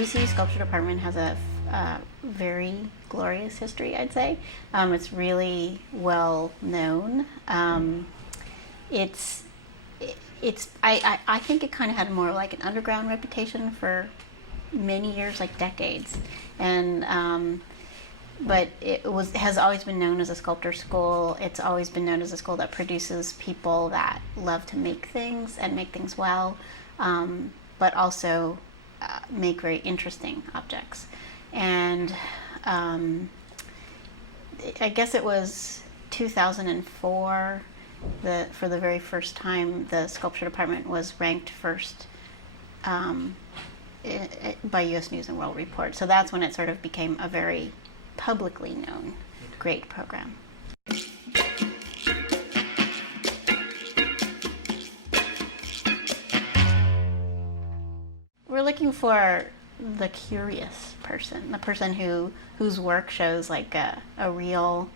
VCU Sculpture department has a very glorious history, I'd say. It's really well known. I think it kind of had more like an underground reputation for many years, like decades, and but it has always been known as a sculptor school. It's always been known as a school that produces people that love to make things and make things well, but also make very interesting objects. And I guess it was 2004 for the very first time the sculpture department was ranked first by U.S. News and World Report. So that's when it sort of became a very publicly known great program. We're looking for the curious person, the person whose work shows like a real,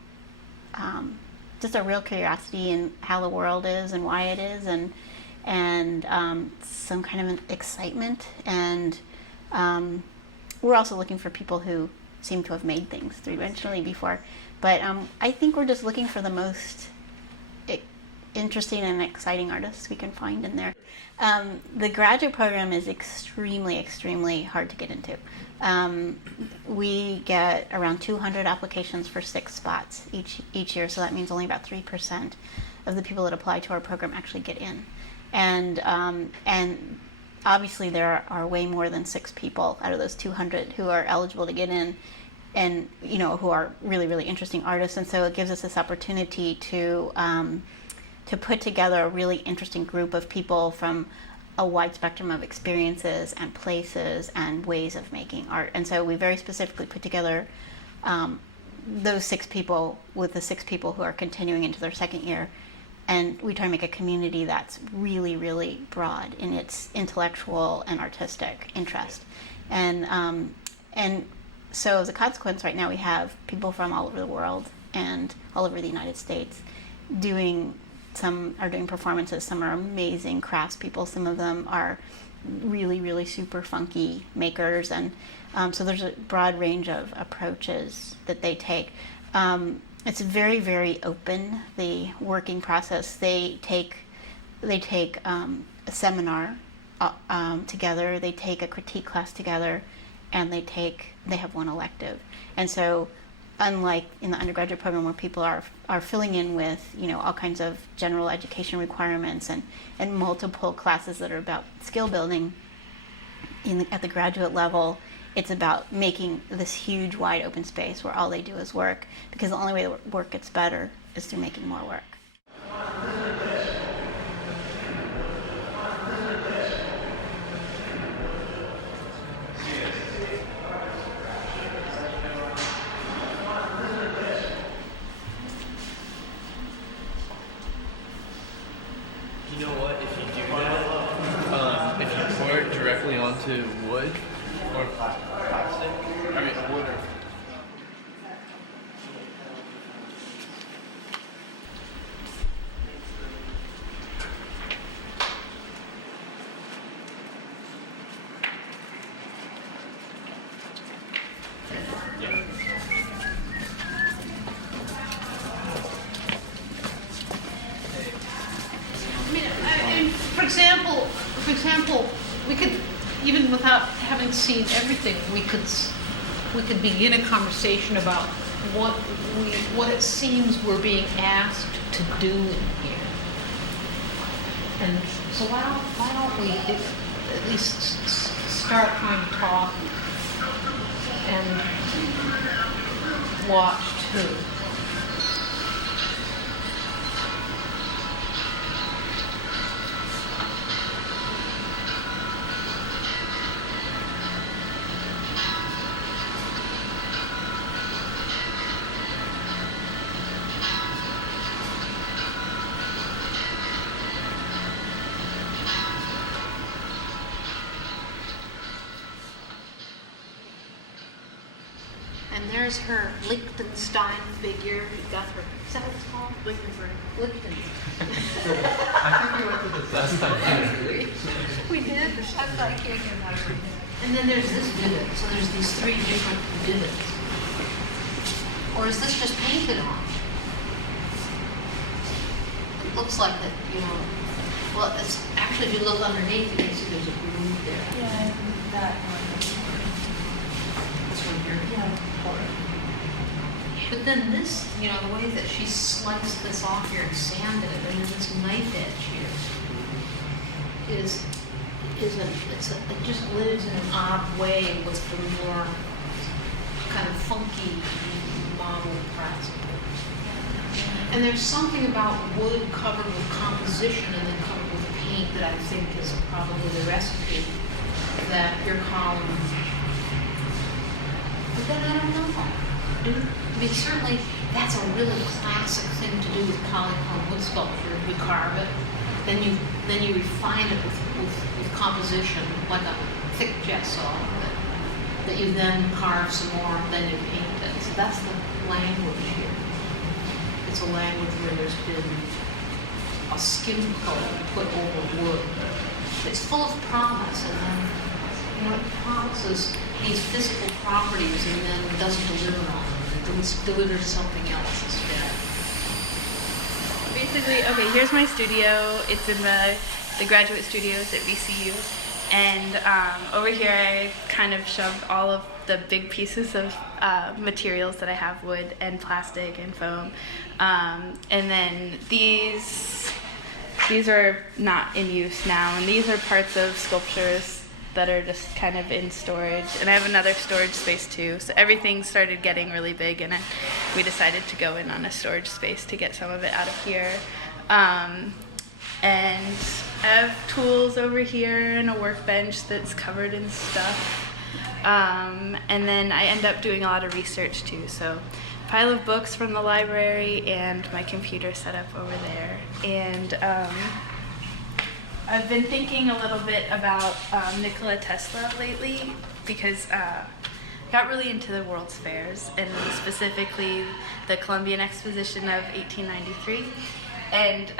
just a real curiosity in how the world is and why it is, and some kind of an excitement. And we're also looking for people who seem to have made things three-dimensionally before. But I think we're just looking for the most interesting and exciting artists we can find in there. The graduate program is extremely, extremely hard to get into. We get around 200 applications for 6 spots each year, so that means only about 3% of the people that apply to our program actually get in. And obviously there are way more than 6 people out of those 200 who are eligible to get in, and who are really, really interesting artists. And so it gives us this opportunity to put together a really interesting group of people from a wide spectrum of experiences and places and ways of making art. And so we very specifically put together those 6 people with the 6 people who are continuing into their second year. And we try to make a community that's really, really broad in its intellectual and artistic interest. And so as a consequence, right now we have people from all over the world and all over the United States some are doing performances, some are amazing craftspeople, some of them are really, really super funky makers, and so there's a broad range of approaches that they take. It's very, very open, the working process. They take a seminar together, they take a critique class together, and they have one elective. And so unlike in the undergraduate program where people are filling in with all kinds of general education requirements and multiple classes that are about skill building, at the graduate level it's about making this huge wide open space where all they do is work, because the only way the work gets better is through making more work. You know what, if you do that, if you pour it directly onto wood or plastic, wood or... For example, we could, even without having seen everything, we could begin a conversation about what it seems we're being asked to do in here. And so why don't we at least start trying to talk and watch too. And there's her Liechtenstein figure. You got her. Is that what it's called? Liechtenstein. I think we went to this last time. We did. I can't get my And then there's this divot, so there's these 3 different divots. Or is this just painted on? It looks like that, you know, well, it's actually, if you look underneath, you can see there's a groove there. Yeah, that one. This one here. Yeah. But then this, you know, the way that she sliced this off here and sanded it, and then this knife edge here it just lives in an odd way with the more kind of funky model principle. And there's something about wood covered with composition and then covered with paint that I think is probably the recipe that your column. But then I don't know. I mean, certainly that's a really classic thing to do with polychrome wood sculpture. You carve it, then you refine it with composition, like a thick gesso that you then carve some more, then you paint it. So that's the language here. It's a language where there's been a skin coat put over wood. It's full of promise, and then you know, it promises these physical properties and then doesn't deliver on them. It delivers something else instead. Basically, okay, here's my studio. It's in the graduate studios at VCU. And over here I kind of shoved all of the big pieces of materials that I have, wood and plastic and foam. And then these are not in use now, and these are parts of sculptures that are just kind of in storage. And I have another storage space too. So everything started getting really big, and we decided to go in on a storage space to get some of it out of here. And I have tools over here and a workbench that's covered in stuff. And then I end up doing a lot of research too. So a pile of books from the library and my computer set up over there. And I've been thinking a little bit about Nikola Tesla lately because I got really into the World's Fairs, and specifically the Columbian Exposition of 1893. And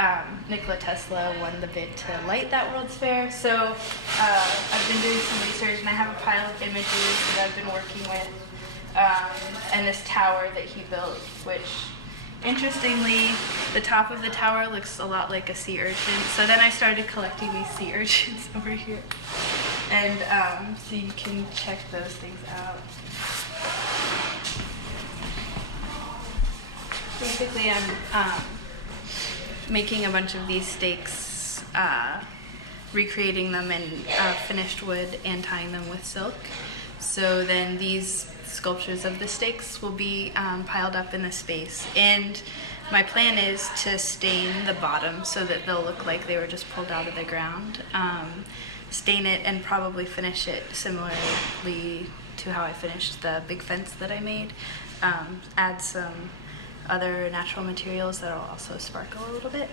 Nikola Tesla won the bid to light that World's Fair. So I've been doing some research, and I have a pile of images that I've been working with, and this tower that he built, which interestingly, the top of the tower looks a lot like a sea urchin. So then I started collecting these sea urchins over here. And so you can check those things out. Basically, I'm making a bunch of these stakes, recreating them in finished wood and tying them with silk. So then these sculptures of the stakes will be piled up in the space, and my plan is to stain the bottom so that they'll look like they were just pulled out of the ground, stain it and probably finish it similarly to how I finished the big fence that I made, add some other natural materials that'll also sparkle a little bit.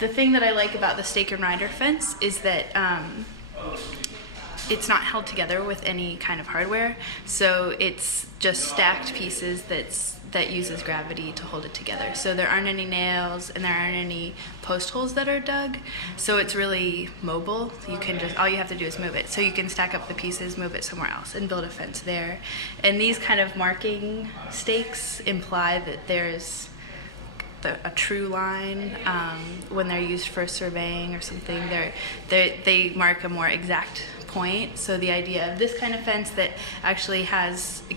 The thing that I like about the stake and rider fence is that it's not held together with any kind of hardware, so it's just stacked pieces that uses gravity to hold it together. So there aren't any nails and there aren't any post holes that are dug, so it's really mobile. You can just, all you have to do is move it. So you can stack up the pieces, move it somewhere else, and build a fence there. And these kind of marking stakes imply that there's a true line. When they're used for surveying or something, they mark a more exact point. So the idea of this kind of fence that actually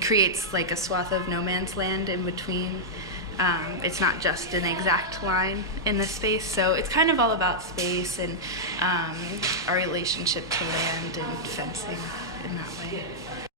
creates like a swath of no man's land in between. It's not just an exact line in the space. So it's kind of all about space and our relationship to land and fencing in that way.